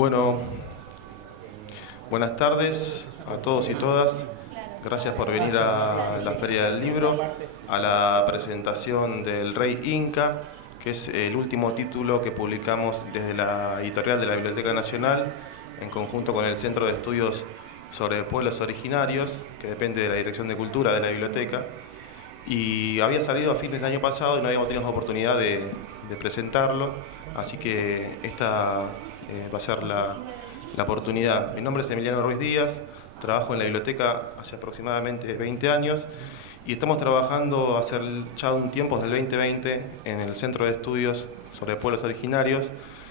Bueno, buenas tardes a todos y todas. Gracias por venir a la Feria del Libro, a la presentación del Rey Inca, que es el último título que publicamos desde la editorial de la Biblioteca Nacional, en conjunto con el Centro de Estudios sobre Pueblos Originarios, que depende de la Dirección de Cultura de la Biblioteca. Y había salido a fines del año pasado y no habíamos tenido la oportunidad de presentarlo, así que esta va a ser la oportunidad. Mi nombre es Emiliano Ruiz Díaz, trabajo en la biblioteca hace aproximadamente 20 años y estamos trabajando hace ya un tiempo, desde el 2020, en el Centro de Estudios sobre Pueblos Originarios,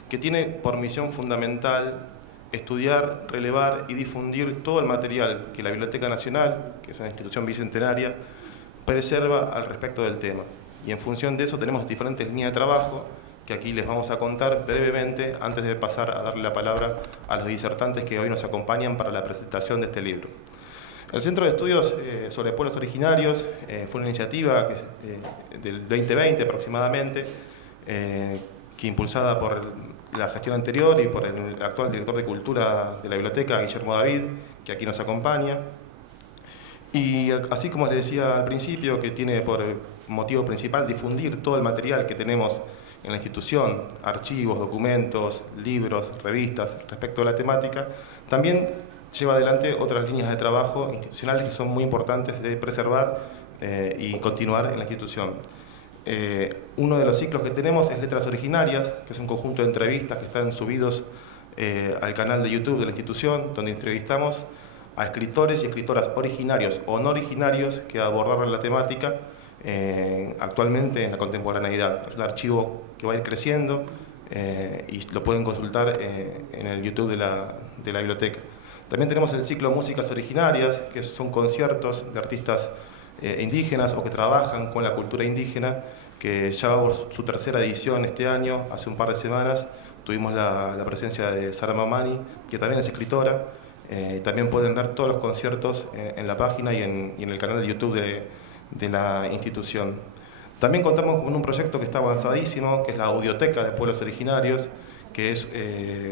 que tiene por misión fundamental estudiar, relevar y difundir todo el material que la Biblioteca Nacional, que es una institución bicentenaria, preserva al respecto del tema. Y en función de eso tenemos diferentes líneas de trabajo que aquí les vamos a contar brevemente antes de pasar a darle la palabra a los disertantes que hoy nos acompañan para la presentación de este libro. El Centro de Estudios sobre Pueblos Originarios fue una iniciativa del 2020 aproximadamente, que impulsada por la gestión anterior y por el actual director de Cultura de la Biblioteca, Guillermo David, que aquí nos acompaña. Y así como les decía al principio, que tiene por motivo principal difundir todo el material que tenemos en la institución, archivos, documentos, libros, revistas, respecto a la temática, también lleva adelante otras líneas de trabajo institucionales que son muy importantes de preservar y continuar en la institución. Uno de los ciclos que tenemos es Letras Originarias, que es un conjunto de entrevistas que están subidos al canal de YouTube de la institución, donde entrevistamos a escritores y escritoras originarios o no originarios que abordaron la temática actualmente en la contemporaneidad. Es un archivo que va a ir creciendo y lo pueden consultar en el YouTube de la biblioteca. También tenemos el ciclo Músicas Originarias, que son conciertos de artistas indígenas o que trabajan con la cultura indígena, que ya va por su tercera edición este año. Hace un par de semanas tuvimos la presencia de Sara Mamani, que también es escritora. También pueden ver todos los conciertos en la página y en el canal de YouTube de la institución. También contamos con un proyecto que está avanzadísimo, que es la Audioteca de Pueblos Originarios, que es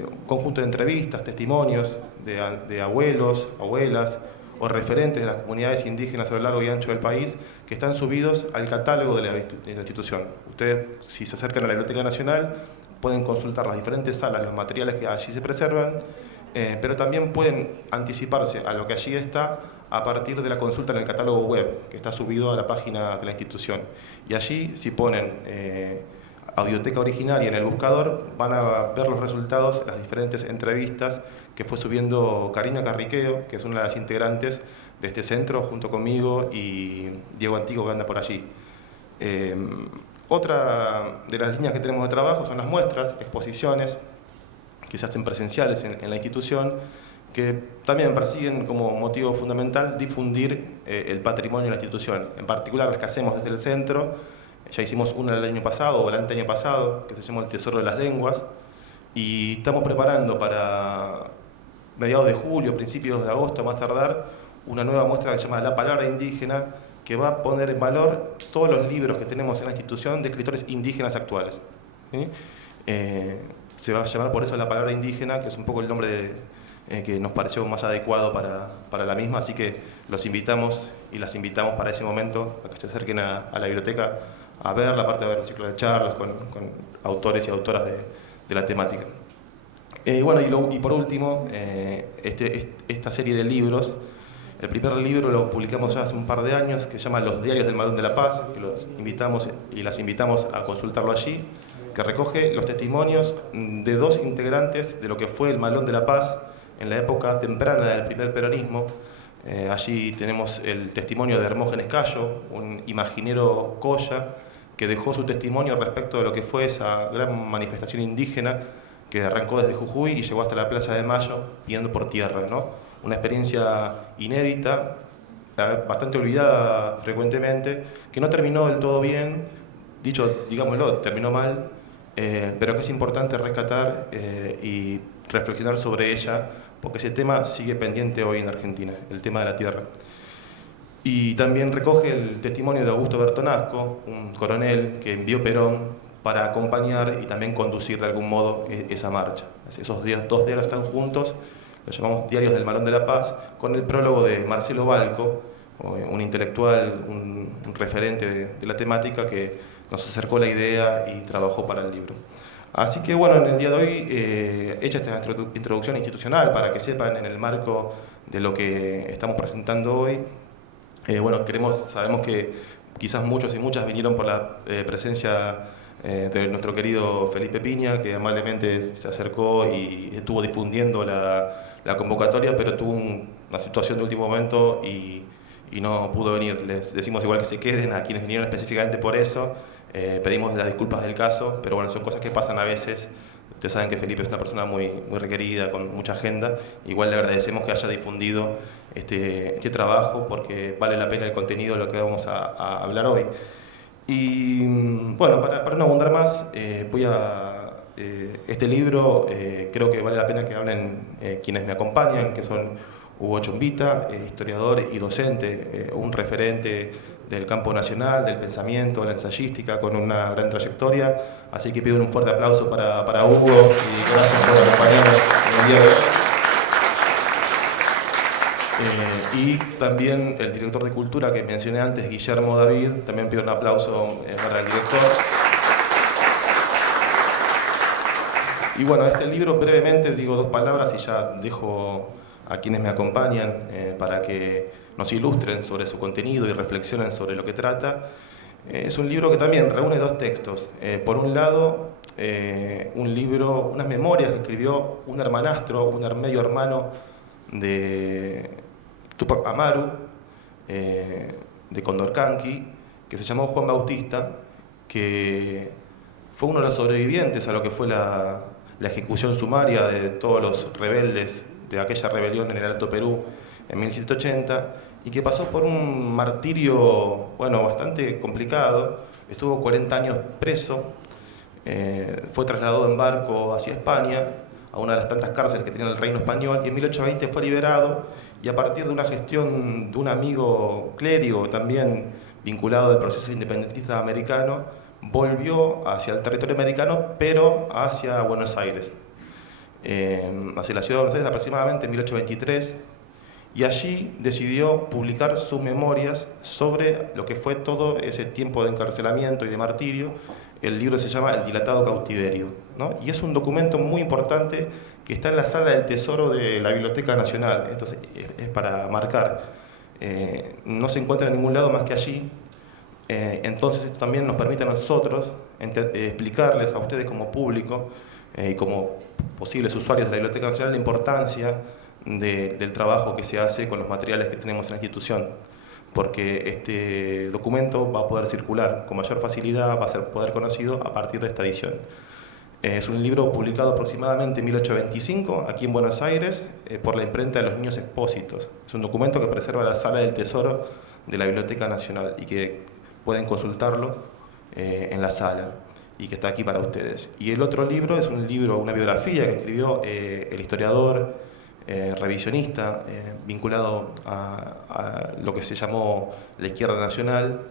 un conjunto de entrevistas, testimonios de abuelos, abuelas o referentes de las comunidades indígenas a lo largo y ancho del país, que están subidos al catálogo de la institución. Ustedes, si se acercan a la Biblioteca Nacional, pueden consultar las diferentes salas, los materiales que allí se preservan, pero también pueden anticiparse a lo que allí está a partir de la consulta en el catálogo web, que está subido a la página de la institución. Y allí, si ponen Audioteca Originaria en el buscador, van a ver los resultados de las diferentes entrevistas que fue subiendo Karina Carriqueo, que es una de las integrantes de este centro, junto conmigo y Diego Antigo, que anda por allí. Otra de las líneas que tenemos de trabajo son las muestras, exposiciones, que se hacen presenciales en la institución, que también persiguen como motivo fundamental difundir el patrimonio de la institución, en particular las que hacemos desde el centro. Ya hicimos una el año pasado o el anteaño pasado, que se llama El Tesoro de las Lenguas, y estamos preparando para mediados de julio, principios de agosto, más tardar, una nueva muestra que se llama La Palabra Indígena, que va a poner en valor todos los libros que tenemos en la institución de escritores indígenas actuales. ¿Sí? Se va a llamar por eso La Palabra Indígena, que es un poco el nombre que nos pareció más adecuado para la misma, así que los invitamos y las invitamos para ese momento a que se acerquen a la biblioteca a verla, aparte de ver un ciclo de charlas con autores y autoras de la temática. Bueno, y por último, esta serie de libros, el primer libro lo publicamos ya hace un par de años, que se llama Los Diarios del Malón de la Paz, que los invitamos y las invitamos a consultarlo allí, que recoge los testimonios de dos integrantes de lo que fue el Malón de la Paz en la época temprana del primer peronismo. Allí tenemos el testimonio de Hermógenes Cayo, un imaginero colla, que dejó su testimonio respecto de lo que fue esa gran manifestación indígena que arrancó desde Jujuy y llegó hasta la Plaza de Mayo pidiendo por tierra, ¿no? Una experiencia inédita, bastante olvidada frecuentemente, que no terminó del todo bien, digámoslo, terminó mal, pero que es importante rescatar y reflexionar sobre ella, porque ese tema sigue pendiente hoy en Argentina, el tema de la tierra. Y también recoge el testimonio de Augusto Bertonasco, un coronel que envió Perón para acompañar y también conducir de algún modo esa marcha. Esos dos diarios están juntos, los llamamos Diarios del Malón de la Paz, con el prólogo de Marcelo Balco, un intelectual, un referente de la temática que nos acercó la idea y trabajó para el libro. Así que bueno, en el día de hoy, hecha esta introducción institucional para que sepan en el marco de lo que estamos presentando hoy, bueno, sabemos que quizás muchos y muchas vinieron por la presencia de nuestro querido Felipe Piña, que amablemente se acercó y estuvo difundiendo la convocatoria, pero tuvo una situación de último momento y no pudo venir. Les decimos igual que se queden a quienes vinieron específicamente por eso. Pedimos las disculpas del caso, pero bueno, son cosas que pasan a veces. Ustedes saben que Felipe es una persona muy requerida, con mucha agenda. Igual le agradecemos que haya difundido este trabajo, porque vale la pena el contenido de lo que vamos a hablar hoy. Y bueno, para no abundar más, este libro creo que vale la pena que hablen quienes me acompañan, que son Hugo Chumbita, historiador y docente, un referente del campo nacional, del pensamiento, de la ensayística, con una gran trayectoria. Así que pido un fuerte aplauso para Hugo y gracias por acompañarnos en el día de hoy. Y también el director de Cultura que mencioné antes, Guillermo David, también pido un aplauso para el director. Y bueno, este libro brevemente digo dos palabras y ya dejo a quienes me acompañan para que nos ilustren sobre su contenido y reflexionen sobre lo que trata. Es un libro que también reúne dos textos. Por un lado, un libro, unas memorias que escribió un hermanastro, un medio hermano de Túpac Amaru, de Condorcanqui, que se llamó Juan Bautista, que fue uno de los sobrevivientes a lo que fue la ejecución sumaria de todos los rebeldes de aquella rebelión en el Alto Perú en 1780, y que pasó por un martirio, bueno, bastante complicado. Estuvo 40 años preso, fue trasladado en barco hacia España, a una de las tantas cárceles que tenía el Reino Español, y en 1820 fue liberado, y a partir de una gestión de un amigo clérigo también vinculado al proceso independentista americano, volvió hacia el territorio americano, pero hacia Buenos Aires, hacia la ciudad de Buenos Aires aproximadamente en 1823, y allí decidió publicar sus memorias sobre lo que fue todo ese tiempo de encarcelamiento y de martirio. El libro se llama El dilatado cautiverio, ¿no? Y es un documento muy importante que está en la sala del tesoro de la Biblioteca Nacional. Esto es para marcar. No se encuentra en ningún lado más que allí. Entonces esto también nos permite a nosotros explicarles a ustedes como público y como posibles usuarios de la Biblioteca Nacional la importancia del trabajo que se hace con los materiales que tenemos en la institución, porque este documento va a poder circular con mayor facilidad, va a poder conocido a partir de esta edición. Es un libro publicado aproximadamente en 1825 aquí en Buenos Aires por la imprenta de los Niños Expósitos. Es un documento que preserva la Sala del Tesoro de la Biblioteca Nacional y que pueden consultarlo en la sala y que está aquí para ustedes. Y el otro libro es un libro, una biografía que escribió el historiador revisionista vinculado a lo que se llamó la izquierda nacional,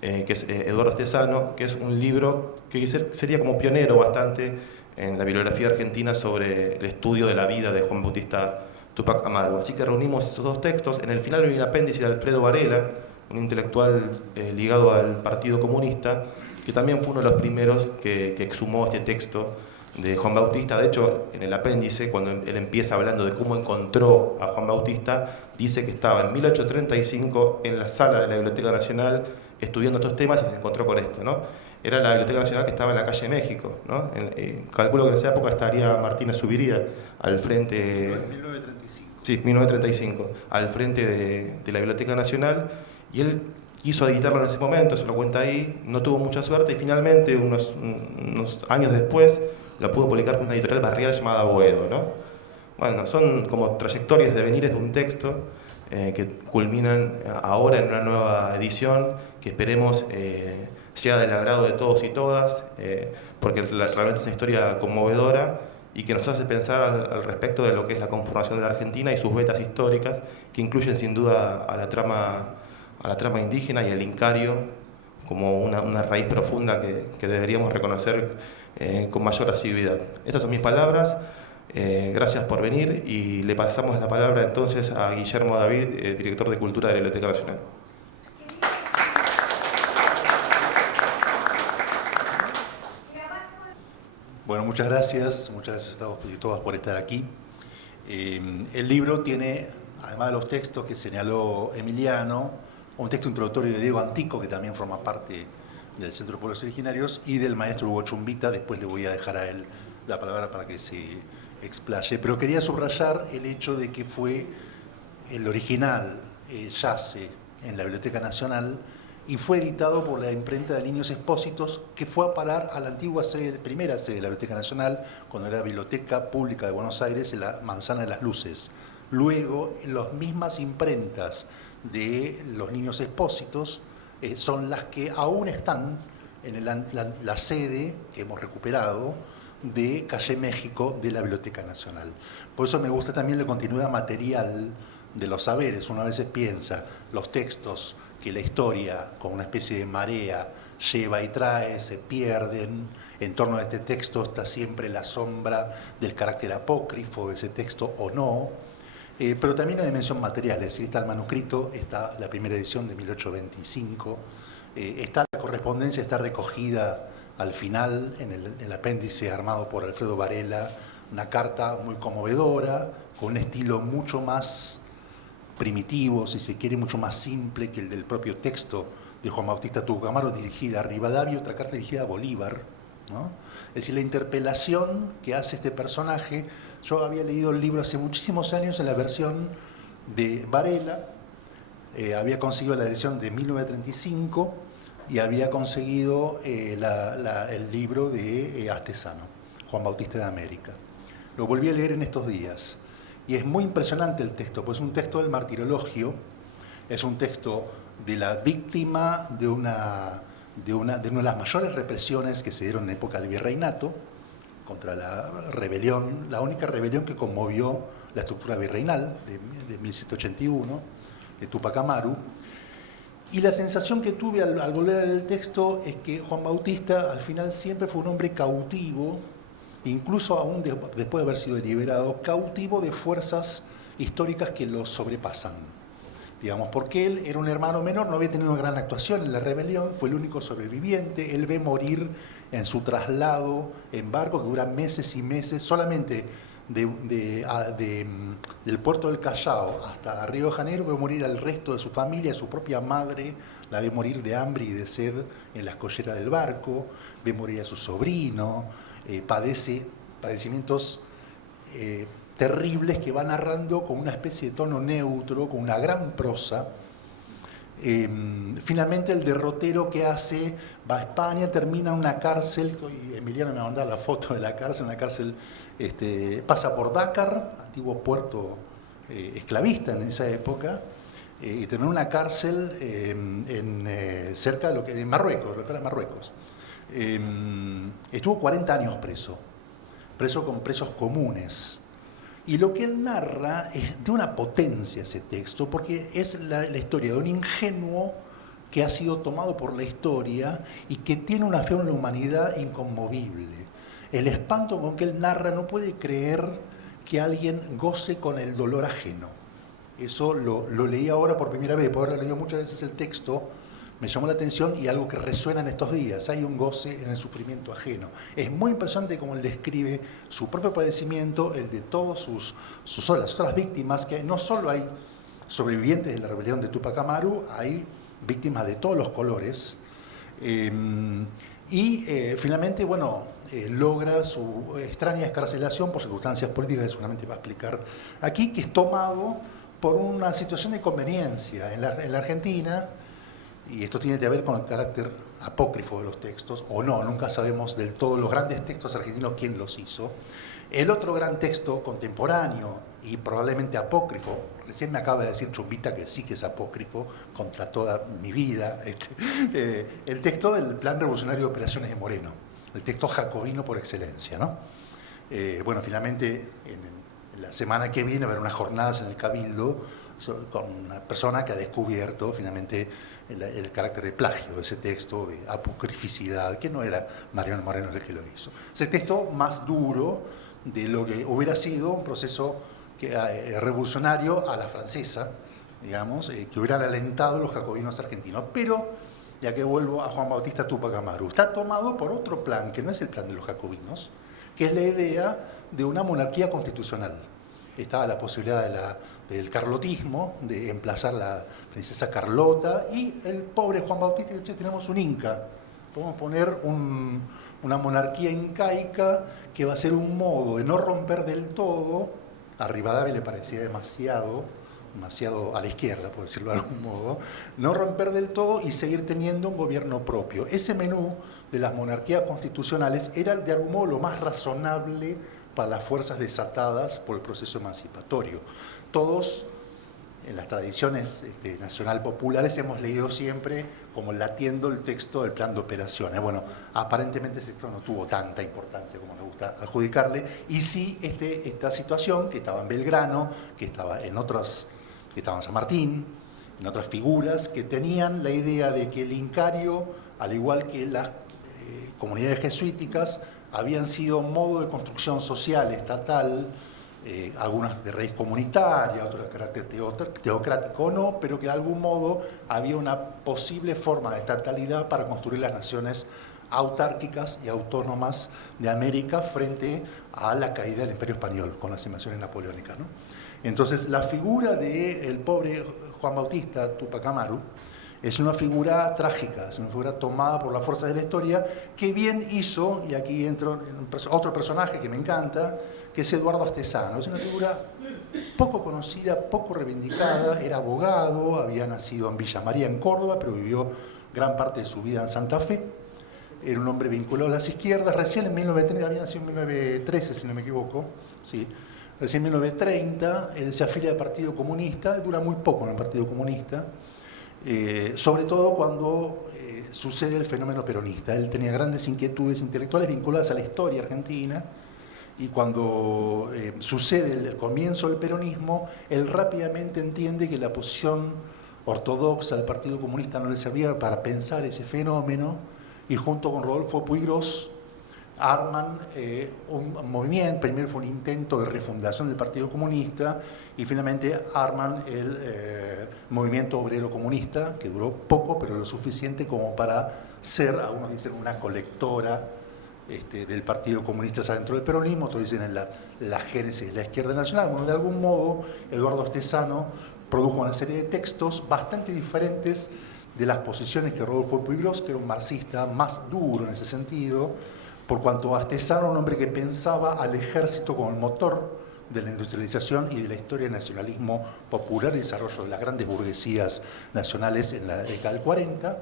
que es Eduardo Stesano, que es un libro que sería como pionero bastante en la bibliografía argentina sobre el estudio de la vida de Juan Bautista Túpac Amaru. Así que reunimos esos dos textos. En el final hay un apéndice de Alfredo Varela, un intelectual ligado al Partido Comunista, que también fue uno de los primeros que exhumó este texto de Juan Bautista. De hecho, en el apéndice, cuando él empieza hablando de cómo encontró a Juan Bautista, dice que estaba en 1835 en la sala de la Biblioteca Nacional estudiando estos temas y se encontró con esto, ¿no? Era la Biblioteca Nacional que estaba en la calle México, ¿no? Calculo que en esa época estaría Martínez Subiría al frente... 1935. Sí, 1935, al frente de la Biblioteca Nacional, y él quiso editarlo en ese momento, se lo cuenta ahí, no tuvo mucha suerte y finalmente, unos años después, lo pudo publicar con una editorial barrial llamada Boedo, ¿no? Bueno, son como trayectorias de venires de un texto que culminan ahora en una nueva edición que esperemos sea del agrado de todos y todas, porque realmente es una historia conmovedora y que nos hace pensar al respecto de lo que es la conformación de la Argentina y sus vetas históricas, que incluyen sin duda a la trama indígena y el incario como una raíz profunda que deberíamos reconocer con mayor asiduidad. Estas son mis palabras. Gracias por venir y le pasamos la palabra entonces a Guillermo David, director de Cultura de la Biblioteca Nacional. Bueno, muchas gracias a todos y todas por estar aquí. El libro tiene, además de los textos que señaló Emiliano, un texto introductorio de Diego Antico, que también forma parte del Centro de Pueblos Originarios, y del maestro Hugo Chumbita. Después le voy a dejar a él la palabra para que se explaye. Pero quería subrayar el hecho de que fue el original, yace en la Biblioteca Nacional, y fue editado por la imprenta de Niños Expósitos, que fue a parar a la antigua sede, primera sede de la Biblioteca Nacional, cuando era Biblioteca Pública de Buenos Aires, en la Manzana de las Luces. Luego, las mismas imprentas de los Niños Expósitos son las que aún están en la sede que hemos recuperado de Calle México de la Biblioteca Nacional. Por eso me gusta también la continuidad material de los saberes. Uno a veces piensa los textos que la historia, con una especie de marea, lleva y trae, se pierden. En torno a este texto está siempre la sombra del carácter apócrifo de ese texto o no. Pero también la dimensión material, es decir, está el manuscrito, está la primera edición de 1825, está la correspondencia, está recogida al final en el apéndice armado por Alfredo Varela, una carta muy conmovedora, con un estilo mucho más primitivo, si se quiere, mucho más simple que el del propio texto de Juan Bautista Tucumán Amaro, dirigida a Rivadavia, otra carta dirigida a Bolívar, ¿no? Es decir, la interpelación que hace este personaje. Yo había leído el libro hace muchísimos años en la versión de Varela, había conseguido la edición de 1935 y había conseguido el libro de Astesano, Juan Bautista de América. Lo volví a leer en estos días. Y es muy impresionante el texto, pues es un texto del martirologio, es un texto de la víctima de una de las mayores represiones que se dieron en época del virreinato, contra la rebelión, la única rebelión que conmovió la estructura virreinal de 1781, de Túpac Amaru. Y la sensación que tuve al volver al texto es que Juan Bautista al final siempre fue un hombre cautivo, incluso aún después de haber sido liberado, cautivo de fuerzas históricas que lo sobrepasan. Digamos, porque él era un hermano menor, no había tenido gran actuación en la rebelión, fue el único sobreviviente, él ve morir en su traslado en barco que dura meses y meses, solamente del puerto del Callao hasta Río de Janeiro ve morir al resto de su familia, su propia madre, la ve morir de hambre y de sed en la escollera del barco, ve morir a su sobrino, padece padecimientos terribles que va narrando con una especie de tono neutro, con una gran prosa. Finalmente el derrotero que hace va a España, termina en una cárcel, y Emiliano me mandaba la foto de la cárcel, una cárcel, pasa por Dakar, antiguo puerto esclavista en esa época, y termina en una cárcel cerca de lo que en Marruecos, lo que era Marruecos. Estuvo 40 años preso con presos comunes. Y lo que él narra es de una potencia ese texto, porque es la historia de un ingenuo que ha sido tomado por la historia y que tiene una fe en la humanidad inconmovible. El espanto con que él narra no puede creer que alguien goce con el dolor ajeno. Eso lo leí ahora por primera vez, por haberlo leído muchas veces el texto, me llamó la atención y algo que resuena en estos días, hay un goce en el sufrimiento ajeno. Es muy impresionante cómo él describe su propio padecimiento, el de todas sus otras víctimas, que no solo hay sobrevivientes de la rebelión de Túpac Amaru, hay víctimas de todos los colores. Finalmente, bueno, logra su extraña escarcelación por circunstancias políticas que seguramente va a explicar aquí, que es tomado por una situación de conveniencia en la Argentina. Y esto tiene que ver con el carácter apócrifo de los textos, o no, nunca sabemos del todo los grandes textos argentinos quién los hizo. El otro gran texto contemporáneo y probablemente apócrifo, recién me acaba de decir Chumbita que sí que es apócrifo, contra toda mi vida, el texto del Plan Revolucionario de Operaciones de Moreno, el texto jacobino por excelencia, ¿no? Bueno, finalmente en la semana que viene va a haber unas jornadas en el Cabildo con una persona que ha descubierto finalmente el carácter de plagio de ese texto, de apocrificidad, que no era Mariano Moreno el que lo hizo. Es el texto más duro de lo que hubiera sido un proceso revolucionario a la francesa, digamos, que hubieran alentado los jacobinos argentinos. Pero, ya que vuelvo a Juan Bautista Túpac Amaru, está tomado por otro plan, que no es el plan de los jacobinos, que es la idea de una monarquía constitucional. Estaba la posibilidad del carlotismo, de emplazar a la princesa Carlota, y el pobre Juan Bautista dice: tenemos un inca, podemos poner una monarquía incaica que va a ser un modo de no romper del todo. A Rivadavia le parecía demasiado a la izquierda, por decirlo de algún modo, no romper del todo y seguir teniendo un gobierno propio. Ese menú de las monarquías constitucionales era de algún modo lo más razonable para las fuerzas desatadas por el proceso emancipatorio. Todos, en las tradiciones nacional populares, hemos leído siempre como latiendo el texto del plan de operaciones. Bueno, aparentemente ese texto no tuvo tanta importancia como nos gusta adjudicarle, y sí esta situación que estaba en Belgrano, que estaba en San Martín, en otras figuras que tenían la idea de que el incario, al igual que las comunidades jesuíticas, habían sido un modo de construcción social, estatal, algunas de raíz comunitaria, otras de carácter teocrático o no, pero que de algún modo había una posible forma de estatalidad para construir las naciones autárquicas y autónomas de América frente a la caída del Imperio Español con las invasiones napoleónicas, ¿no? Entonces, la figura del pobre Juan Bautista Túpac Amaru es una figura trágica, es una figura tomada por las fuerzas de la historia, que bien hizo, y aquí entro en otro personaje que me encanta, que es Eduardo Astezano. Es una figura poco conocida, poco reivindicada, era abogado, había nacido en Villa María, en Córdoba, pero vivió gran parte de su vida en Santa Fe. Era un hombre vinculado a las izquierdas, recién en 1930, había nacido en 1913, si no me equivoco, sí. Recién en 1930, él se afilia al Partido Comunista, dura muy poco en el Partido Comunista, sobre todo cuando sucede el fenómeno peronista. Él tenía grandes inquietudes intelectuales vinculadas a la historia argentina, y cuando sucede el comienzo del peronismo, él rápidamente entiende que la posición ortodoxa del Partido Comunista no le servía para pensar ese fenómeno, y junto con Rodolfo Puigros arman un movimiento. Primero fue un intento de refundación del Partido Comunista, y finalmente arman el movimiento obrero comunista, que duró poco, pero lo suficiente como para ser, algunos dicen, una colectora del Partido Comunista dentro del peronismo, otros dicen en la génesis de la izquierda nacional. Bueno, de algún modo, Eduardo Astezano produjo una serie de textos bastante diferentes de las posiciones que Rodolfo Puigros, que era un marxista más duro en ese sentido, por cuanto Astezano era un hombre que pensaba al ejército como el motor de la industrialización y de la historia del nacionalismo popular y desarrollo de las grandes burguesías nacionales en la década del 40.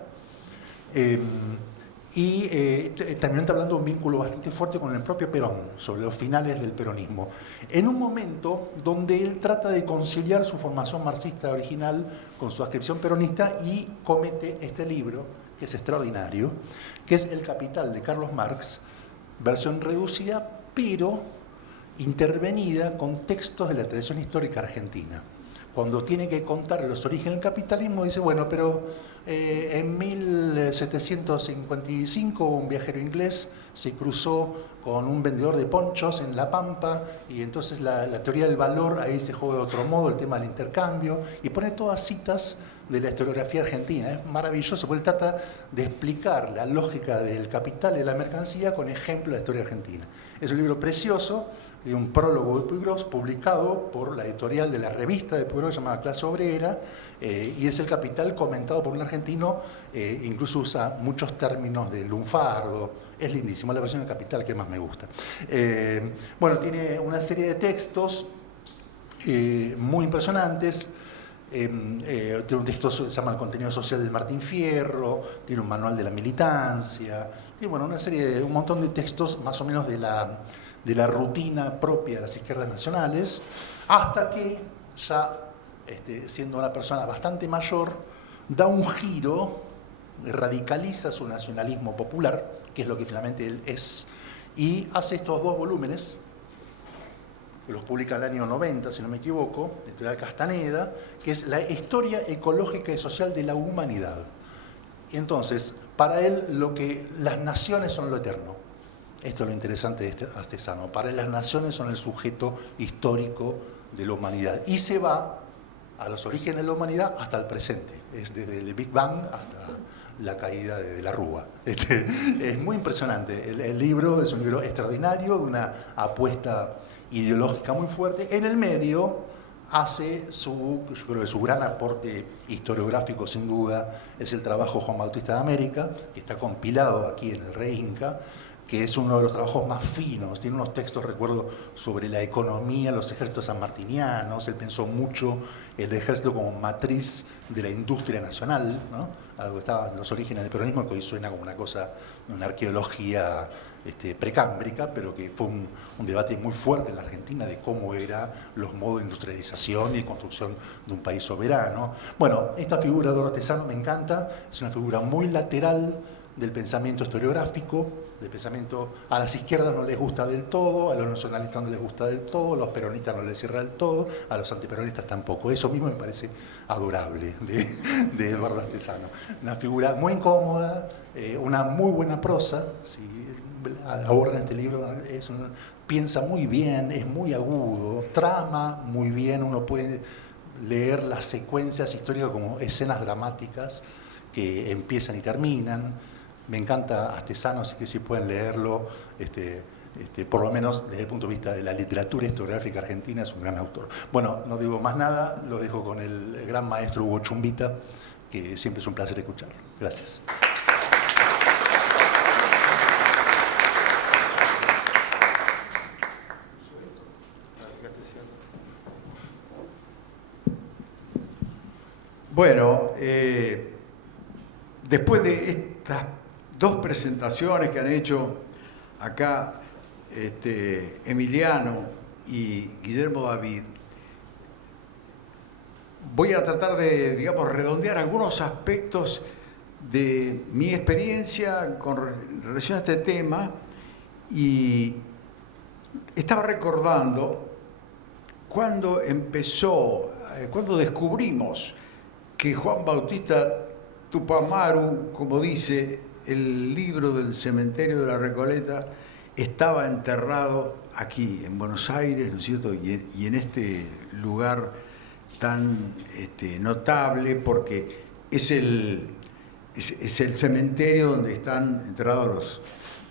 También está hablando de un vínculo bastante fuerte con el propio Perón, sobre los finales del peronismo, en un momento donde él trata de conciliar su formación marxista original con su adscripción peronista, y comete este libro, que es extraordinario, que es El Capital de Carlos Marx, versión reducida, pero intervenida con textos de la tradición histórica argentina. Cuando tiene que contar los orígenes del capitalismo, dice, bueno, pero en 1755 un viajero inglés se cruzó con un vendedor de ponchos en La Pampa, y entonces la teoría del valor ahí se juega de otro modo, el tema del intercambio, y pone todas citas de la historiografía argentina. Es maravilloso, porque él trata de explicar la lógica del capital y de la mercancía con ejemplo de la historia argentina. Es un libro precioso, de un prólogo de Puigros, publicado por la editorial de la revista de Puigros, llamada Clase Obrera, y es el Capital comentado por un argentino, incluso usa muchos términos de lunfardo. Es lindísimo, la versión del Capital que más me gusta. Bueno, tiene una serie de textos muy impresionantes. Tiene un texto que se llama El contenido social del Martín Fierro, tiene un manual de la militancia, y bueno, un montón de textos más o menos de la rutina propia de las izquierdas nacionales, hasta que ya, siendo una persona bastante mayor, da un giro, radicaliza su nacionalismo popular, que es lo que finalmente él es, y hace estos dos volúmenes, que los publica en el año 90, si no me equivoco, de Editorial Castaneda, que es La historia ecológica y social de la humanidad. Entonces, para él, las naciones son lo eterno. Esto es lo interesante de Artesano. Para él, las naciones son el sujeto histórico de la humanidad. Y se va a los orígenes de la humanidad hasta el presente. Es desde el Big Bang hasta la caída de la Rúa. Es muy impresionante. El libro es un libro extraordinario, de una apuesta ideológica muy fuerte. En el medio hace yo creo que su gran aporte historiográfico, sin duda, es el trabajo Juan Bautista de América, que está compilado aquí en el Rey Inca, que es uno de los trabajos más finos. Tiene unos textos, recuerdo, sobre la economía, los ejércitos sanmartinianos. Él pensó mucho el ejército como matriz de la industria nacional, ¿no? Algo que estaba en los orígenes del peronismo, que hoy suena como una cosa, una arqueología precámbrica, pero que fue un debate muy fuerte en la Argentina de cómo eran los modos de industrialización y de construcción de un país soberano. Bueno, esta figura de Artesano me encanta, es una figura muy lateral del pensamiento historiográfico, del pensamiento. A las izquierdas no les gusta del todo, a los nacionalistas no les gusta del todo, a los peronistas no les cierra del todo, a los antiperonistas tampoco. Eso mismo me parece adorable de Eduardo Artesano. Una figura muy incómoda, una muy buena prosa, si abordan este libro, piensa muy bien, es muy agudo, trama muy bien, uno puede leer las secuencias históricas como escenas dramáticas que empiezan y terminan. Me encanta Artesano, así que si pueden leerlo, por lo menos desde el punto de vista de la literatura historiográfica argentina, es un gran autor. Bueno, no digo más nada, lo dejo con el gran maestro Hugo Chumbita, que siempre es un placer escucharlo. Gracias. Bueno, después de estas dos presentaciones que han hecho acá Emiliano y Guillermo David, voy a tratar de, digamos, redondear algunos aspectos de mi experiencia con relación a este tema. Y estaba recordando cuando descubrimos que Juan Bautista Tupac Amaru, como dice el libro del cementerio de la Recoleta, estaba enterrado aquí, en Buenos Aires, ¿no es cierto? Y en este lugar tan notable, porque es el cementerio donde están enterrados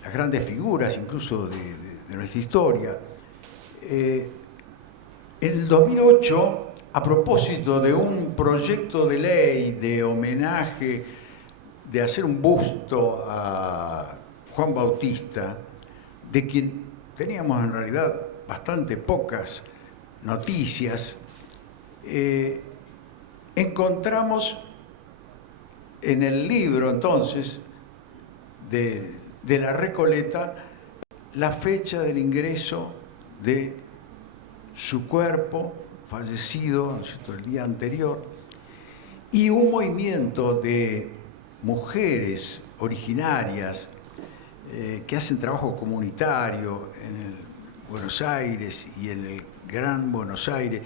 las grandes figuras, incluso de nuestra historia. En el 2008, a propósito de un proyecto de ley de homenaje, de hacer un busto a Juan Bautista, de quien teníamos en realidad bastante pocas noticias, encontramos en el libro entonces de la Recoleta la fecha del ingreso de su cuerpo fallecido, ¿no es cierto?, el día anterior, y un movimiento de mujeres originarias que hacen trabajo comunitario en el Buenos Aires y en el Gran Buenos Aires,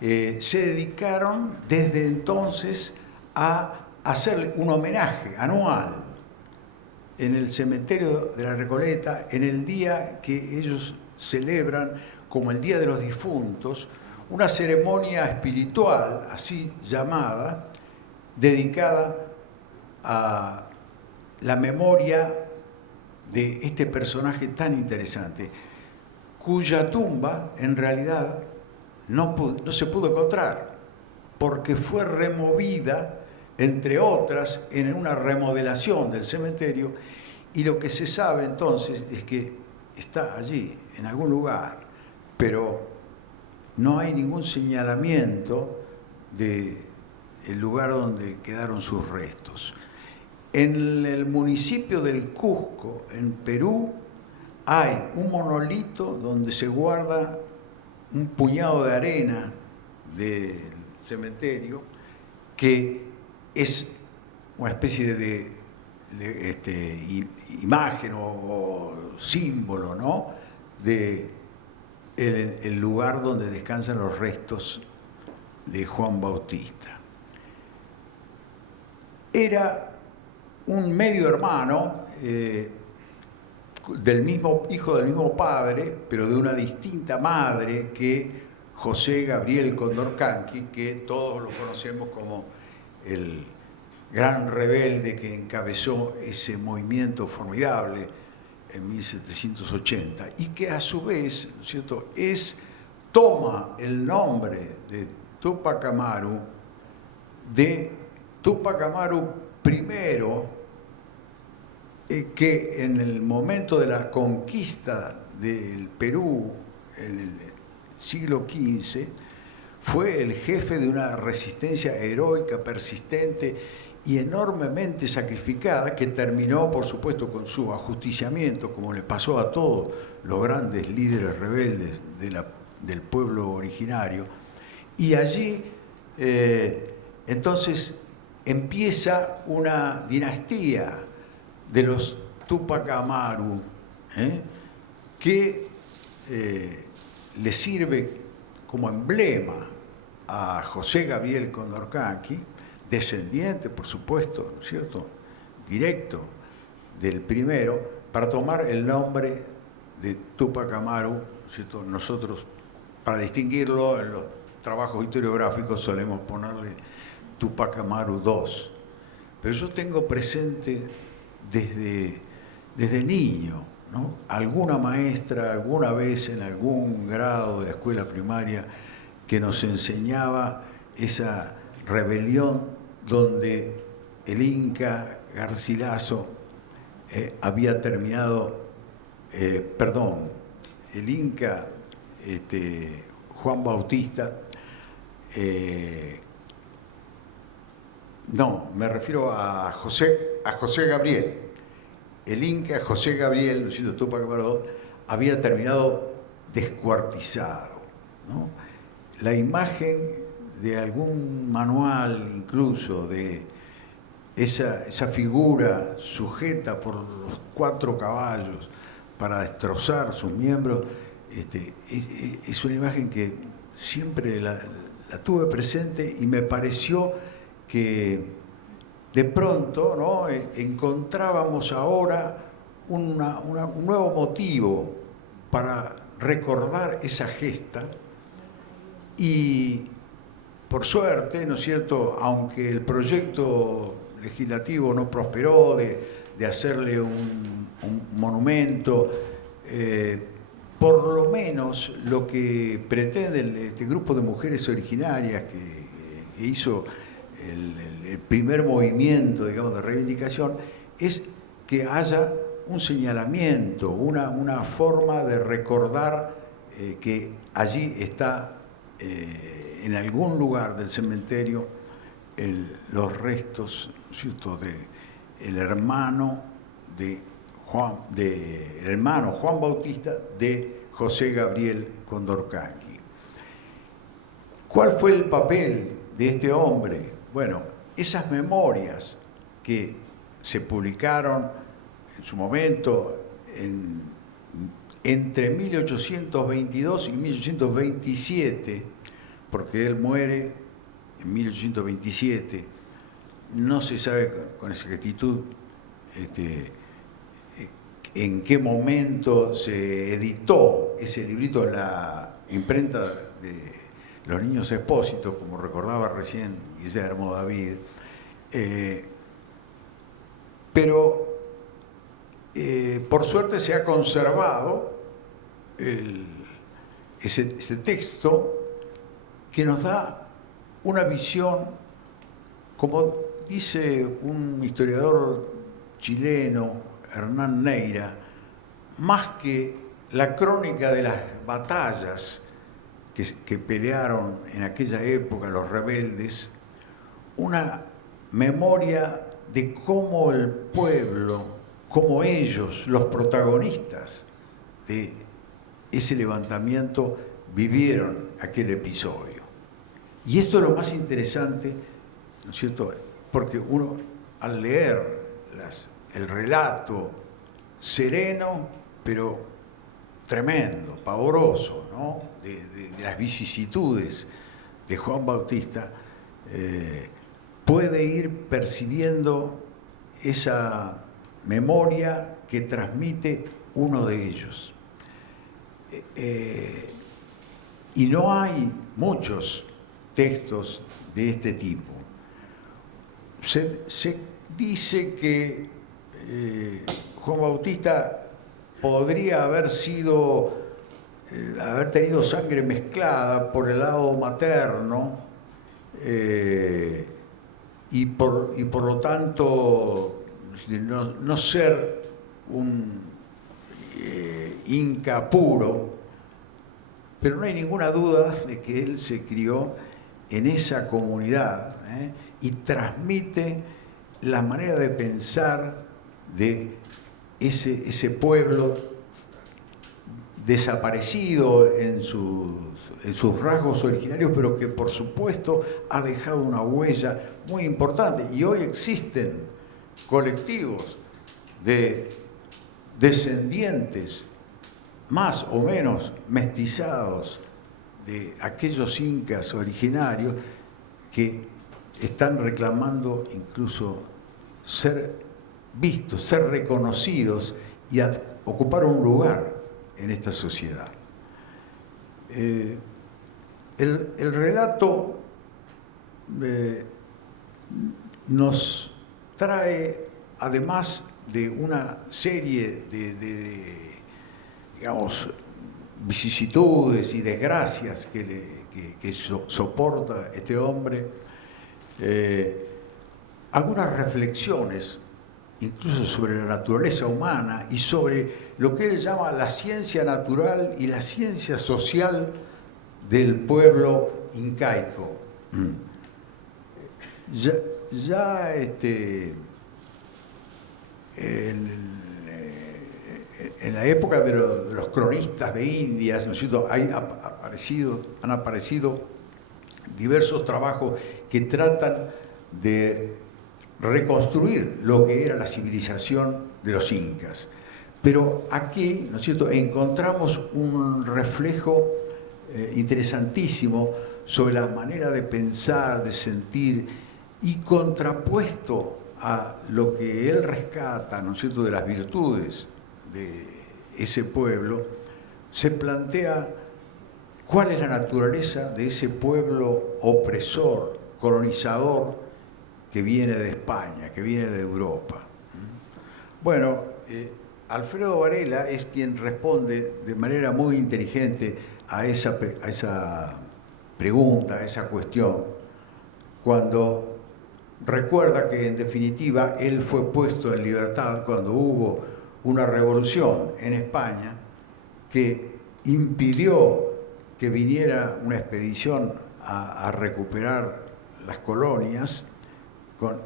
se dedicaron desde entonces a hacerle un homenaje anual en el cementerio de la Recoleta, en el día que ellos celebran como el Día de los Difuntos, una ceremonia espiritual, así llamada, dedicada a la memoria de este personaje tan interesante, cuya tumba en realidad no se pudo encontrar, porque fue removida, entre otras, en una remodelación del cementerio, y lo que se sabe entonces es que está allí, en algún lugar, pero no hay ningún señalamiento del lugar donde quedaron sus restos. En el municipio del Cusco, en Perú, hay un monolito donde se guarda un puñado de arena del cementerio, que es una especie de imagen o símbolo, ¿no?, de el lugar donde descansan los restos de Juan Bautista. Era un medio hermano del mismo hijo del mismo padre, pero de una distinta madre, que José Gabriel Condorcanqui, que todos lo conocemos como el gran rebelde que encabezó ese movimiento formidable en 1780, y que a su vez, ¿no es cierto?, toma el nombre de Túpac Amaru de Túpac Amaru I, que en el momento de la conquista del Perú en el siglo XV fue el jefe de una resistencia heroica, persistente y enormemente sacrificada, que terminó, por supuesto, con su ajusticiamiento, como le pasó a todos los grandes líderes rebeldes del pueblo originario. Y allí, entonces, empieza una dinastía de los Túpac Amaru, que le sirve como emblema a José Gabriel Condorcanqui, descendiente, por supuesto, ¿no es cierto?, directo del primero, para tomar el nombre de Túpac Amaru, ¿cierto? Nosotros, para distinguirlo, en los trabajos historiográficos solemos ponerle Túpac Amaru II. Pero yo tengo presente desde niño, ¿no?, alguna maestra, alguna vez en algún grado de la escuela primaria, que nos enseñaba esa rebelión donde el Inca Garcilaso había terminado, el Inca Juan Bautista, no, me refiero a José Gabriel. El Inca José Gabriel, Túpac Amaru, había terminado descuartizado, ¿no? La imagen de algún manual, incluso, de esa figura sujeta por los 4 caballos para destrozar sus miembros, es una imagen que siempre la tuve presente, y me pareció que de pronto, ¿no?, encontrábamos ahora un nuevo motivo para recordar esa gesta. Y por suerte, ¿no es cierto?, aunque el proyecto legislativo no prosperó de hacerle un monumento, por lo menos lo que pretende este grupo de mujeres originarias que hizo el primer movimiento, digamos, de reivindicación, es que haya un señalamiento, una forma de recordar que allí está, en algún lugar del cementerio, los restos, ¿cierto?, del hermano Juan Bautista de José Gabriel Condorcanqui. ¿Cuál fue el papel de este hombre? Bueno, esas memorias que se publicaron en su momento entre 1822 y 1827, porque él muere en 1827, no se sabe con exactitud en qué momento se editó ese librito en la imprenta de Los Niños Expósitos, como recordaba recién Guillermo David, pero por suerte se ha conservado ese texto, que nos da una visión, como dice un historiador chileno, Hernán Neira, más que la crónica de las batallas que pelearon en aquella época los rebeldes, una memoria de cómo el pueblo, cómo ellos, los protagonistas de ese levantamiento, vivieron aquel episodio. Y esto es lo más interesante, ¿no es cierto?, porque uno, al leer el relato sereno, pero tremendo, pavoroso, ¿no?, de las vicisitudes de Juan Bautista, puede ir percibiendo esa memoria que transmite uno de ellos. Y no hay muchos textos de este tipo. Se dice que Juan Bautista podría haber tenido sangre mezclada por el lado materno, y por lo tanto no ser un inca puro, pero no hay ninguna duda de que él se crió en esa comunidad, y transmite la manera de pensar de ese pueblo desaparecido en sus rasgos originarios, pero que por supuesto ha dejado una huella muy importante. Y hoy existen colectivos de descendientes más o menos mestizados de aquellos incas originarios que están reclamando incluso ser vistos, ser reconocidos y ocupar un lugar en esta sociedad. El relato nos trae, además de una serie de digamos, vicisitudes y desgracias que soporta este hombre, algunas reflexiones incluso sobre la naturaleza humana y sobre lo que él llama la ciencia natural y la ciencia social del pueblo incaico. En la época de los cronistas de Indias, ¿no es cierto?, han aparecido diversos trabajos que tratan de reconstruir lo que era la civilización de los incas. Pero aquí, ¿no es cierto?, encontramos un reflejo interesantísimo sobre la manera de pensar, de sentir, y contrapuesto a lo que él rescata, ¿no es cierto?, de las virtudes de ese pueblo, se plantea cuál es la naturaleza de ese pueblo opresor, colonizador, que viene de España, que viene de Europa. Bueno, Alfredo Varela es quien responde de manera muy inteligente a esa pregunta, a esa cuestión, cuando recuerda que en definitiva él fue puesto en libertad cuando hubo una revolución en España que impidió que viniera una expedición a recuperar las colonias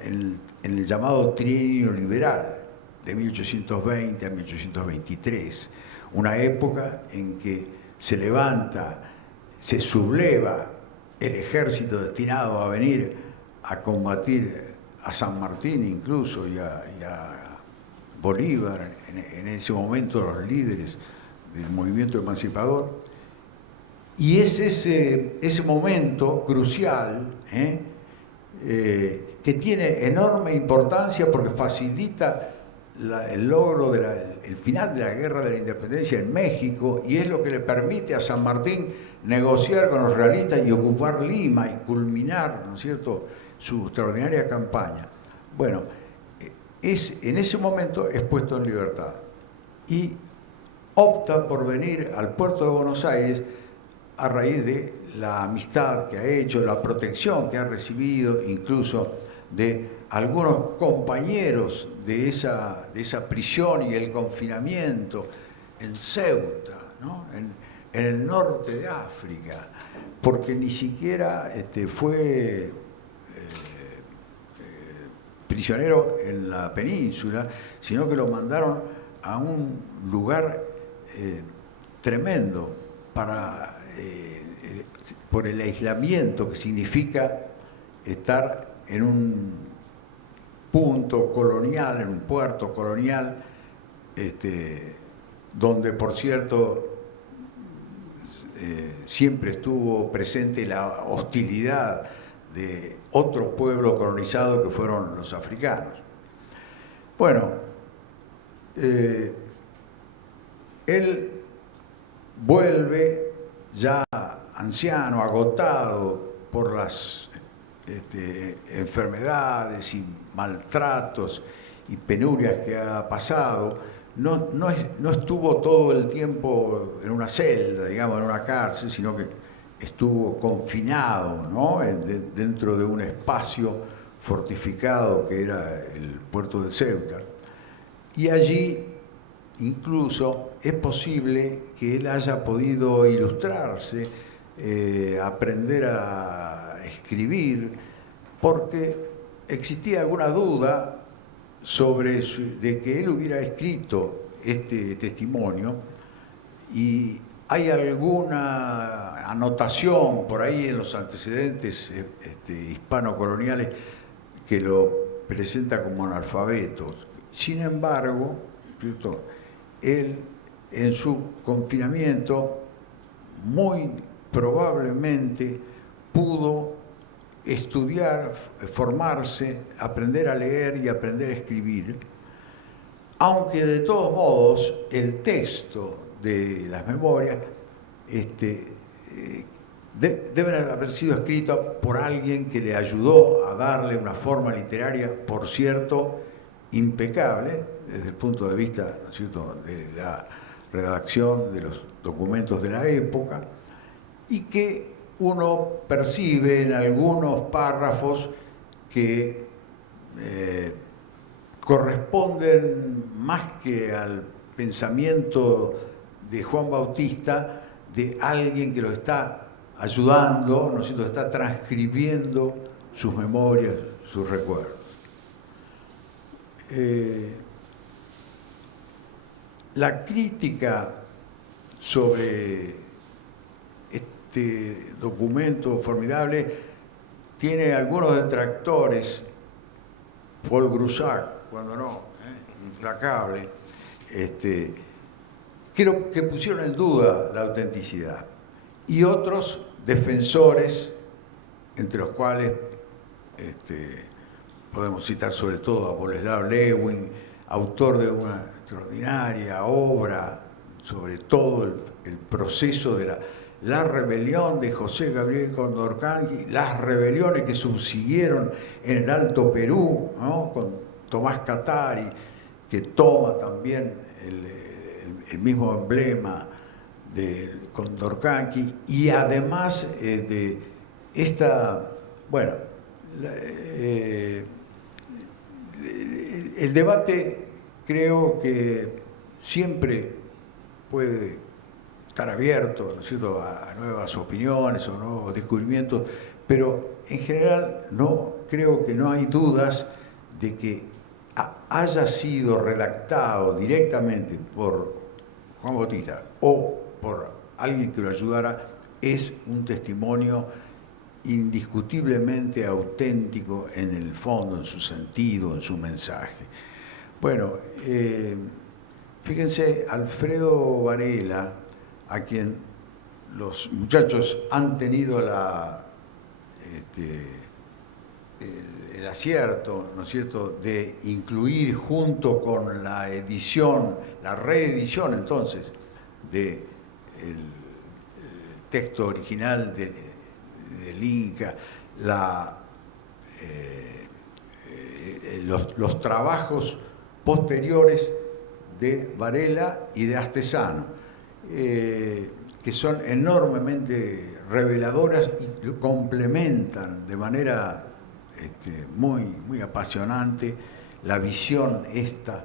en el llamado trienio liberal de 1820 a 1823, una época en que se levanta, se subleva el ejército destinado a venir a combatir a San Martín incluso y a Bolívar, en ese momento los líderes del movimiento emancipador. Y es ese momento crucial que tiene enorme importancia porque facilita el logro el final de la Guerra de la Independencia en México, y es lo que le permite a San Martín negociar con los realistas y ocupar Lima y culminar, ¿no es cierto?, su extraordinaria campaña. Bueno, en ese momento es puesto en libertad y opta por venir al puerto de Buenos Aires a raíz de la amistad que ha hecho, la protección que ha recibido incluso de algunos compañeros de esa prisión y el confinamiento en Ceuta, ¿no?, en el norte de África, porque ni siquiera fue prisionero en la península, sino que lo mandaron a un lugar tremendo por el aislamiento que significa estar en un punto colonial, en un puerto colonial, donde, por cierto, siempre estuvo presente la hostilidad de otro pueblo colonizado que fueron los africanos. Bueno, él vuelve ya anciano, agotado por las enfermedades y maltratos y penurias que ha pasado. No estuvo todo el tiempo en una celda, digamos, en una cárcel, sino que estuvo confinado, ¿no?, dentro de un espacio fortificado que era el puerto de Ceuta. Y allí incluso es posible que él haya podido ilustrarse, aprender a escribir, porque existía alguna duda de que él hubiera escrito este testimonio, y hay alguna anotación por ahí en los antecedentes hispano-coloniales que lo presenta como analfabeto. Sin embargo, él en su confinamiento muy probablemente pudo estudiar, formarse, aprender a leer y aprender a escribir, aunque de todos modos el texto de las memorias deben haber sido escritos por alguien que le ayudó a darle una forma literaria, por cierto, impecable desde el punto de vista, ¿no es cierto?, de la redacción de los documentos de la época, y que uno percibe en algunos párrafos que corresponden más que al pensamiento de Juan Bautista, de alguien que lo está ayudando, ¿no es cierto?, está transcribiendo sus memorias, sus recuerdos. La crítica sobre este documento formidable tiene algunos detractores. Paul Grusac, cuando no, implacable, creo que pusieron en duda la autenticidad, y otros defensores, entre los cuales podemos citar sobre todo a Boleslav Lewin, autor de una extraordinaria obra sobre todo el proceso de la rebelión de José Gabriel Condorcanqui, las rebeliones que subsiguieron en el Alto Perú, ¿no?, con Tomás Catari, que toma también el mismo emblema de Condorcanqui, y además de esta, bueno, el debate creo que siempre puede estar abierto, ¿no es cierto?, a nuevas opiniones o nuevos descubrimientos, pero en general creo que no hay dudas de que haya sido redactado directamente por Juan Bautista o por alguien que lo ayudara, es un testimonio indiscutiblemente auténtico en el fondo, en su sentido, en su mensaje. Bueno, fíjense, Alfredo Varela, a quien los muchachos han tenido el acierto, ¿no es cierto?, de incluir junto con la edición, la reedición entonces, del texto original del Inca, los trabajos posteriores de Varela y de Astesano, que son enormemente reveladoras y complementan de manera muy apasionante la visión esta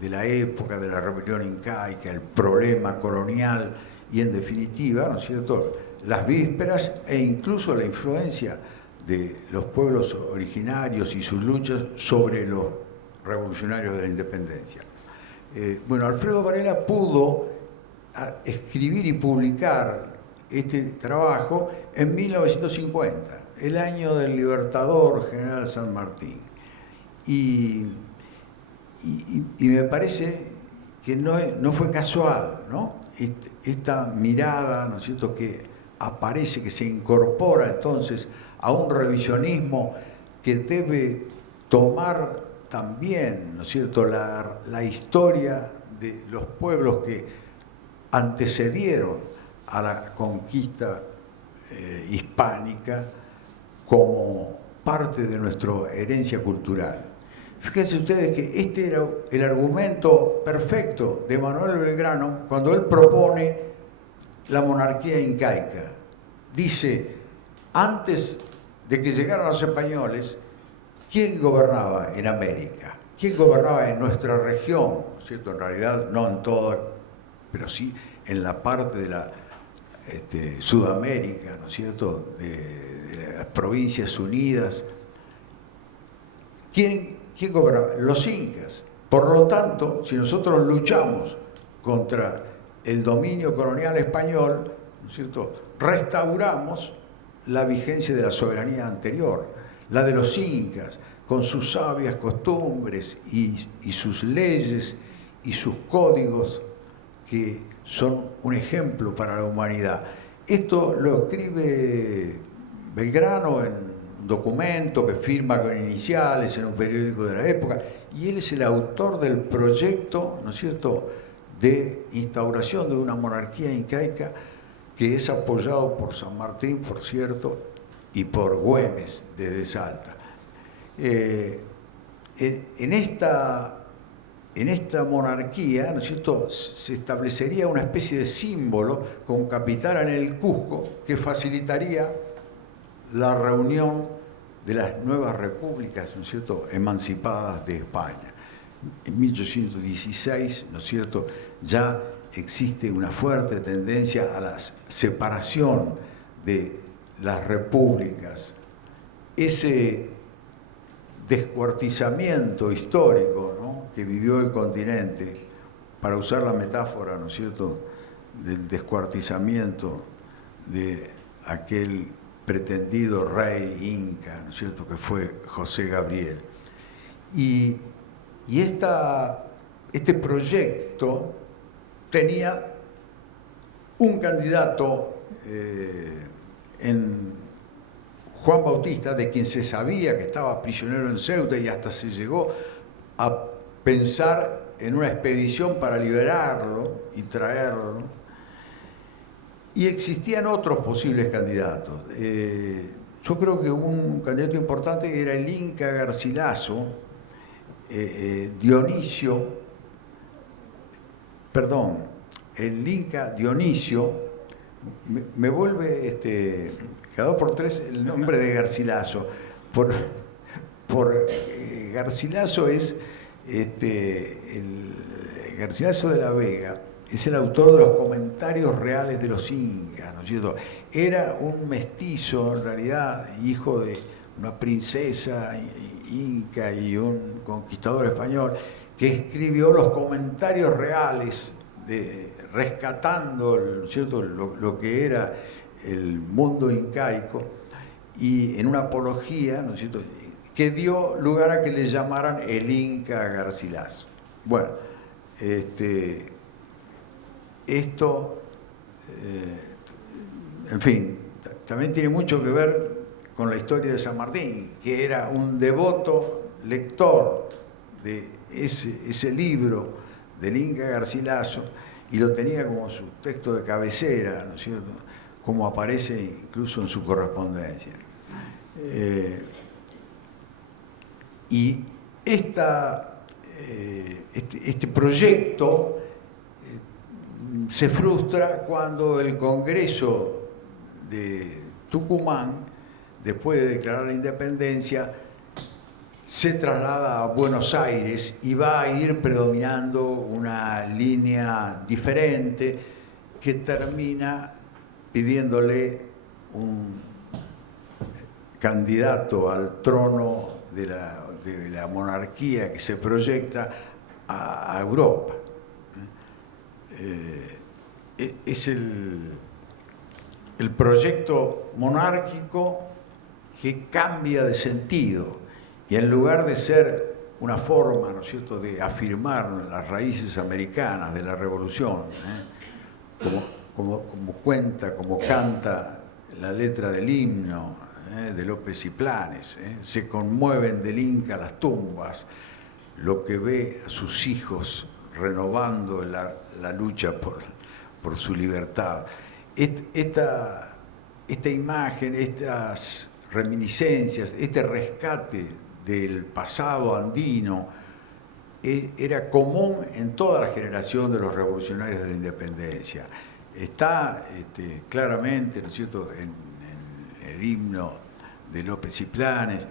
de la época de la rebelión incaica, el problema colonial y, en definitiva, ¿no es cierto?, las vísperas e incluso la influencia de los pueblos originarios y sus luchas sobre los revolucionarios de la independencia. Bueno, Alfredo Varela pudo escribir y publicar este trabajo en 1950, el año del libertador General San Martín. Y me parece que no fue casual, ¿no?, esta mirada, ¿no es cierto?, que aparece, que se incorpora entonces a un revisionismo que debe tomar también, ¿no es cierto?, la historia de los pueblos que antecedieron a la conquista hispánica como parte de nuestra herencia cultural. Fíjense ustedes que este era el argumento perfecto de Manuel Belgrano cuando él propone la monarquía incaica. Dice, antes de que llegaran los españoles, ¿quién gobernaba en América? ¿Quién gobernaba en nuestra región? ¿Cierto? En realidad no en toda, pero sí en la parte de la Sudamérica, ¿no es cierto?, de las Provincias Unidas. ¿Quién gobernaba? Los incas. Por lo tanto, si nosotros luchamos contra el dominio colonial español, ¿no es cierto?, restauramos la vigencia de la soberanía anterior, la de los incas, con sus sabias costumbres y sus leyes y sus códigos que son un ejemplo para la humanidad. Esto lo escribe Belgrano en un documento que firma con iniciales en un periódico de la época, y él es el autor del proyecto, ¿no es cierto?, de instauración de una monarquía incaica que es apoyado por San Martín, por cierto, y por Güemes desde Salta. En esta monarquía, ¿no es cierto?, se establecería una especie de símbolo con capital en el Cusco que facilitaría la reunión de las nuevas repúblicas, ¿no es cierto?, emancipadas de España. En 1816, ¿no es cierto?, ya existe una fuerte tendencia a la separación de las repúblicas. Ese descuartizamiento histórico, ¿no?, que vivió el continente, para usar la metáfora, ¿no es cierto?, del descuartizamiento de aquel pretendido rey inca, ¿no es cierto?, que fue José Gabriel. Y este proyecto tenía un candidato en Juan Bautista, de quien se sabía que estaba prisionero en Ceuta, y hasta se llegó a pensar en una expedición para liberarlo y traerlo. Y existían otros posibles candidatos. Yo creo que un candidato importante era el Inca Garcilaso, el Inca Dionisio. Me vuelve cada 2 por 3 el nombre de Garcilaso. Garcilaso es el Garcilaso de la Vega, es el autor de los comentarios reales de los incas, ¿no es cierto? Era un mestizo, en realidad, hijo de una princesa inca y un conquistador español, que escribió los comentarios reales, rescatando, ¿no es cierto?, lo que era el mundo incaico, y en una apología, ¿no es cierto?, que dio lugar a que le llamaran el Inca Garcilaso. Bueno, esto, en fin, también tiene mucho que ver con la historia de San Martín, que era un devoto lector de ese libro del Inca Garcilaso, y lo tenía como su texto de cabecera, ¿no es cierto?, como aparece incluso en su correspondencia. Y este proyecto se frustra cuando el Congreso de Tucumán, después de declarar la independencia, se traslada a Buenos Aires y va a ir predominando una línea diferente que termina pidiéndole un candidato al trono de la monarquía que se proyecta a Europa. Es el proyecto monárquico que cambia de sentido, y en lugar de ser una forma, ¿no es cierto?, de afirmar las raíces americanas de la revolución, como cuenta, como canta la letra del himno de López y Planes, se conmueven del Inca las tumbas, lo que ve a sus hijos renovando la lucha por su libertad. Esta imagen, estas reminiscencias, este rescate del pasado andino era común en toda la generación de los revolucionarios de la independencia. Está claramente, ¿no es cierto?, en el himno de López y Planes,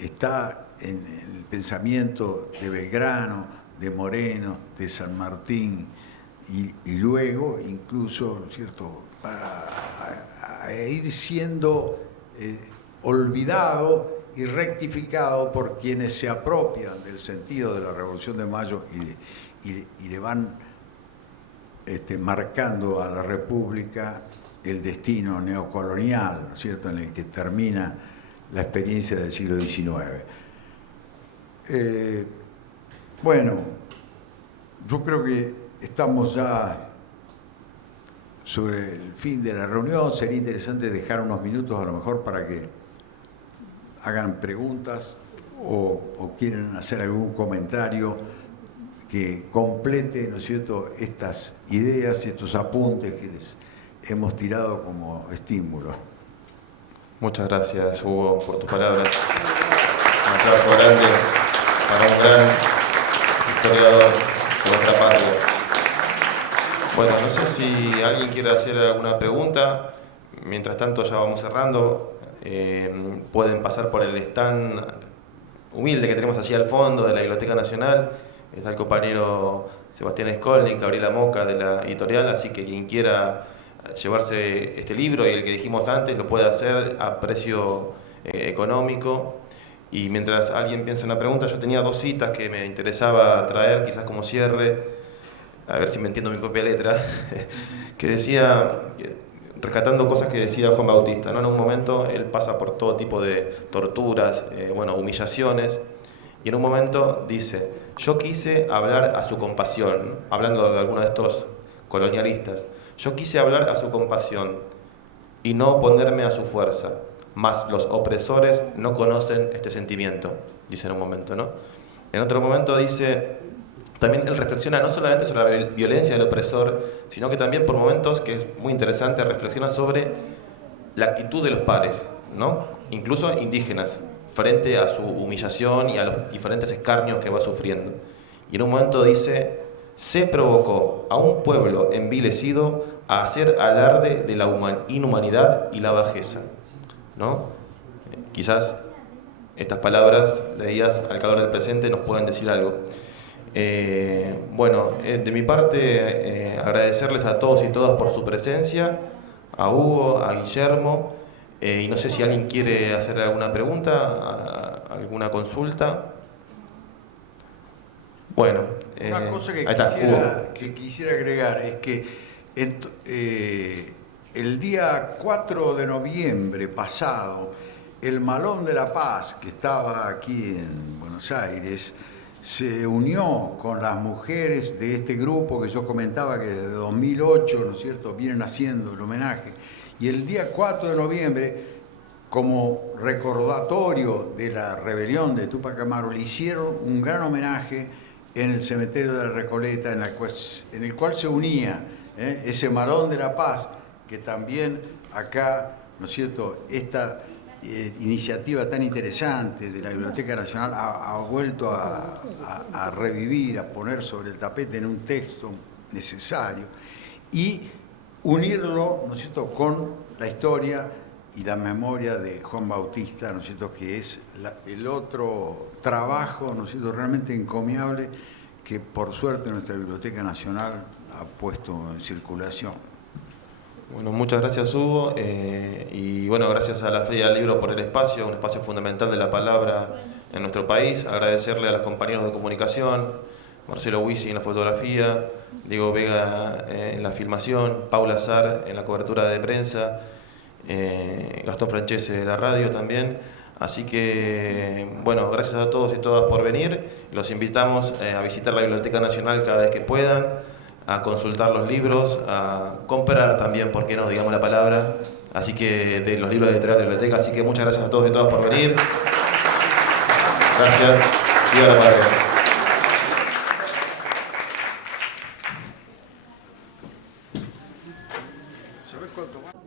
está en el pensamiento de Belgrano, de Moreno, de San Martín, y luego incluso, ¿no es cierto?, a ir siendo olvidado y rectificado por quienes se apropian del sentido de la Revolución de Mayo y le van marcando a la República el destino neocolonial, ¿no es cierto?, en el que termina la experiencia del siglo XIX. Bueno, yo creo que estamos ya sobre el fin de la reunión. Sería interesante dejar unos minutos a lo mejor para que hagan preguntas o quieren hacer algún comentario que complete, ¿no es cierto?, estas ideas y estos apuntes que les hemos tirado como estímulo. Muchas gracias, Hugo, por tus palabras. Un aplauso grande para un gran historiador de nuestra patria. Bueno, no sé si alguien quiere hacer alguna pregunta. Mientras tanto, ya vamos cerrando. Pueden pasar por el stand humilde que tenemos allí al fondo de la Biblioteca Nacional. Está el compañero Sebastián Skolnik, Gabriela Moca de la editorial, así que quien quiera llevarse este libro y el que dijimos antes lo puede hacer a precio económico. Y mientras alguien piensa en una pregunta, yo tenía dos citas que me interesaba traer, quizás como cierre, a ver si me entiendo mi propia letra, que decía, rescatando cosas que decía Juan Bautista, ¿no? En un momento él pasa por todo tipo de torturas, humillaciones, y en un momento dice: yo quise hablar a su compasión, hablando de alguno de estos colonialistas, yo quise hablar a su compasión y no oponerme a su fuerza, mas los opresores no conocen este sentimiento, dice en un momento, ¿no? En otro momento dice, también él reflexiona no solamente sobre la violencia del opresor, sino que también por momentos, que es muy interesante, reflexiona sobre la actitud de los pares, ¿no?, incluso indígenas, frente a su humillación y a los diferentes escarnios que va sufriendo. Y en un momento dice: se provocó a un pueblo envilecido a hacer alarde de la inhumanidad y la bajeza, ¿no? Quizás estas palabras leídas al calor del presente nos puedan decir algo. Bueno, de mi parte, agradecerles a todos y todas por su presencia, a Hugo, a Guillermo, y no sé si alguien quiere hacer alguna pregunta, alguna consulta. Bueno, una cosa que quisiera agregar es que el día 4 de noviembre pasado, el Malón de la Paz, que estaba aquí en Buenos Aires, se unió con las mujeres de este grupo que yo comentaba que desde 2008, ¿no es cierto?, vienen haciendo el homenaje. Y el día 4 de noviembre, como recordatorio de la rebelión de Túpac Amaru, le hicieron un gran homenaje en el cementerio de la Recoleta, en el cual se unía ese Malón de la Paz, que también acá, ¿no es cierto?, esta iniciativa tan interesante de la Biblioteca Nacional ha vuelto a revivir, a poner sobre el tapete en un texto necesario y unirlo, ¿no es cierto?, con la historia y la memoria de Juan Bautista, ¿no es cierto?, que es el otro trabajo, ¿no es cierto?, realmente encomiable que por suerte nuestra Biblioteca Nacional ha puesto en circulación. Bueno, muchas gracias, Hugo, y bueno, gracias a la Feria del Libro por el espacio, un espacio fundamental de la palabra en nuestro país. Agradecerle a los compañeros de comunicación, Marcelo Huisi en la fotografía, Diego Vega en la filmación, Paula Azar en la cobertura de prensa, Gastón Francese de la radio también. Así que, bueno, gracias a todos y todas por venir. Los invitamos a visitar la Biblioteca Nacional cada vez que puedan, a consultar los libros, a comprar también, ¿por qué no?, digamos la palabra. Así que, de los libros de editorial de la biblioteca. Así que muchas gracias a todos y todas por venir. Gracias. Viva la patria. Coto.